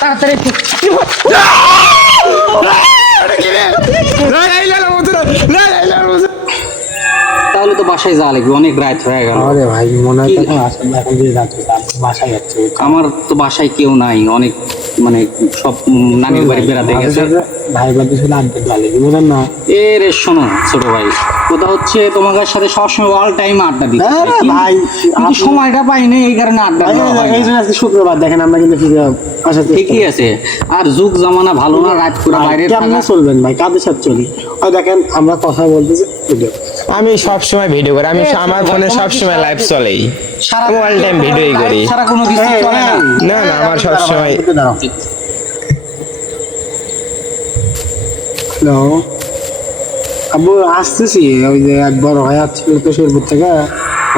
তাড়াতাড়ি তাহলে তো বাসায় যাওয়া লাগবে অনেক রাত হয়ে গেল। আরে ভাই মনে হয় তখন আসলে এখন যে যাচ্ছে বাসায় যাচ্ছে। আমার তো বাসায় কেউ নাই অনেক মানে সব নানির বাড়ি বেড়াতে গেছে। ভাই বাদি শুনে আড্ডা দেওয়া লাগবে বুঝলেন না? এ রে শোনো ছোট ভাই কথা হচ্ছে তোমাদের সাথে সবসময় অল টাইম আড্ডা আরে ভাই, আপনি- সময়টা পাইনি এই কারণে আড্ডা না। এই জন্য আজকে শুক্রবার দেখেন আমরা কিন্তু ঠিকই আছে। আর যুগ জামানা ভালো না রাত করে বাইরে কেমনে চলবেন ভাই? কাদের সাথে চলি? ওই দেখেন আমরা কথা বলতেছি আমি সব সময় ভিডিও করি। আমি আমার ফোনে সব সময় লাইভ চলেই। সারা all time ভিডিওই করি। সারা কোনো কিছু চলে না। না না আমার সব সময় হ্যালো আব্বু আসতেছি। ওই যে এক বড় ভাই আসছিল তো শেরপুর থেকে।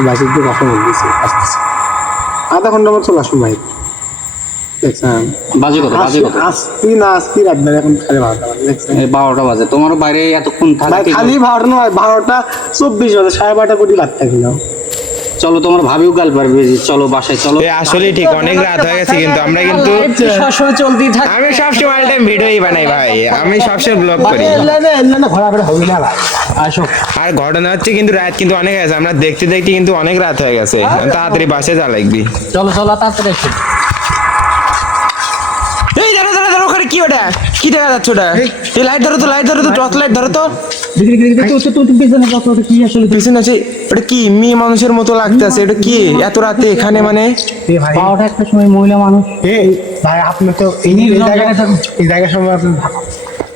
বাসির কথা বলতেছি আসতেছি। আধা ঘণ্টা মতো চলে আসুন ভাই। বাজে কথা বাজে কথা। আসছি না আসছি রাত এখন খালি ভাড়াটা বারোটা বাজে। তোমারও বাইরে এতক্ষণ ভাই খালি ভাড়াটা নয় বারোটা চব্বিশ বাজে সাড়ে বারোটা কোটি রাত থাকিল চলো তোমার ভাবিও গাল পারবে চলো বাসায় চলো। আসলে ঠিক অনেক রাত হয়ে গেছে কিন্তু আমরা কিন্তু সবসময় চলতেই থাকে আমি সবসময় অল টাইম ভিডিওই বানাই ভাই। আমি সবসময় ব্লগ করি। ঘোরাফেরা হবে না আসো। আর ঘটনা হচ্ছে কিন্তু রাত কিন্তু অনেক গেছে। আমরা দেখতে দেখতে কিন্তু অনেক রাত হয়ে গেছে। তাড়াতাড়ি বাসে যা লাগবি চলো চলো তাড়াতাড়ি কি ওটা? কি দেখা যাচ্ছে ওটা? এই। লাইট ধরো তো লাইট ধরো তো টর্চ লাইট ধরো তো। দেখি দেখি দেখি তো তো পিছনে কত ওটা কি আসলে? পিছনে আছে ওটা কি মেয়ে মানুষের মতো লাগতেছে এটা কি? এত রাতে এখানে মানে? এ ভাই একটা সময় মহিলা মানুষ। এই ভাই আপনি তো এই জায়গায় এই জায়গার সময় আপনি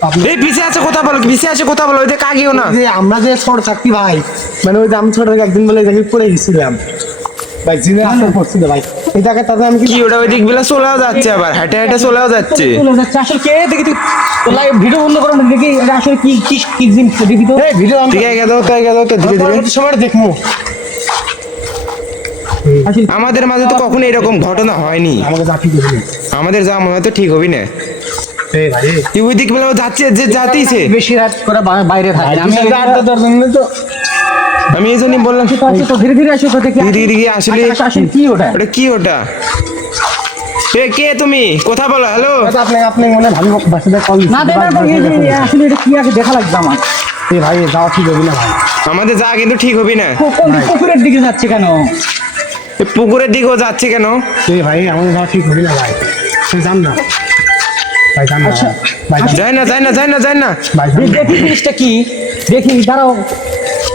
আপনি এই পিছে আছে কথা বলো পিছে আছে কথা বলো ওই যে কাগিও না যে আমরা যে ছোট থাকতি ভাই মানে ওই যে আমি ছোট একদিন বলে জায়গায় পড়ে গেছিলাম। ভাই জিনে পড়ছিল ভাই। এই তাতে আমি কি ওটা ওই দিক বেলা চলেও যাচ্ছে আবার হেঁটে হেঁটে চলেও যাচ্ছে। আসলে কে দেখি তুই লাইভ ভিডিও বন্ধ করো দেখি এটা আসলে কি কি কি জিনিস দেখি তো। এই ভিডিও আমি ঠিক আছে গেল তাই গেল ধীরে ধীরে। সময় দেখব। আসলে আমাদের মাঝে তো কখনো এরকম ঘটনা হয়নি। আমাদের যা মনে হয় তো ঠিক হবি না। তুই ওই দিক বেলা যাচ্ছে যে যাতিছে। বেশি রাত করে বাইরে থাকে। আমি তো আমি এই জন্যই বললাম তো ধীরে ধীরে আসো তো দেখি ধীরে ধীরে আসলে আসলে আসলে কি ওটা? ওটা কি ওটা? এ কে তুমি? কথা বলো হ্যালো আচ্ছা, আপনি আপনি মনে ভাবি বাসাতে কল না এই আসলে এটা কি আগে দেখা লাগবে আমার। এই ভাই যাওয়া ঠিক হবে না ভাই। আমাদের যা কিন্তু ঠিক হবি না। পুকুরের দিকে যাচ্ছে কেন? পুকুরের দিকেও যাচ্ছে কেন? এই ভাই আমাদের যাওয়া ঠিক হবে না ভাই। তুই জান না। ভাই জান না। ভাই জান- যায় না যায় না যায় না দে- না। দেখি জিনিসটা কি? দেখি দাঁড়াও।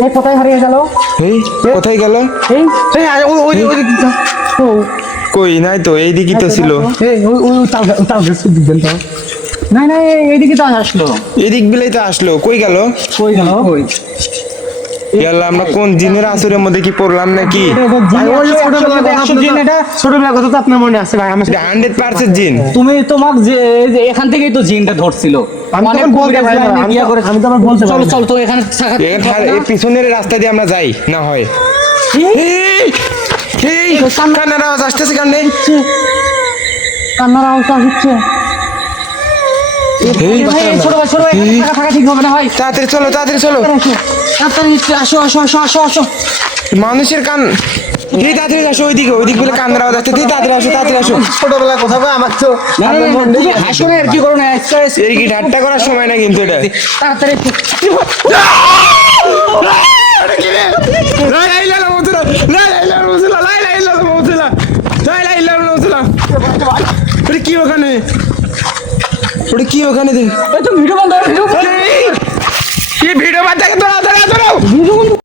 এই কোথায় হারিয়ে গেল? এই কোথায় গেল? এই এই আয়, ওই ওই কই নাই তো এই দিকই তো ছিল। এই ওই ওই তাল তাল গাছ দিবেন তো। না না এইদিকে তো আসলো। এদিক বেলাই তো আসলো। কই গেল? কই গেল? কই? গেল আমরা কোন জিনের আসরের মধ্যে কি পড়লাম নাকি? ছোটবেলার কথা একশো জিন এটা ছোটবেলার কথা তো আপনার মনে আছে ভাই আমার হান্ড্রেড পার্সেন্ট জিন। তুমি তোমার যে যে এখান থেকেই তো জিনটা ধরছিল। পিছনের রাস্তা দিয়ে আমরা যাই না হয়। এই এই কান্নার আওয়াজ আসতেছে কান্নে কান্নার আওয়াজ আসছে। তাড়াতাড়ি চলো তাড়াতাড়ি চলো আসো আসো আসো আসো আসো মানুষের কান তাড়াতাড়ি তুই তাড়াতাড়ি আসো তাড়াতাড়ি আসো ছোটবেলা আমার না কি ওখানে ওটা কি ওখানে দেখ ভিডিও বান্ধব ভিডিও বান্ধব ভিডিও বাদ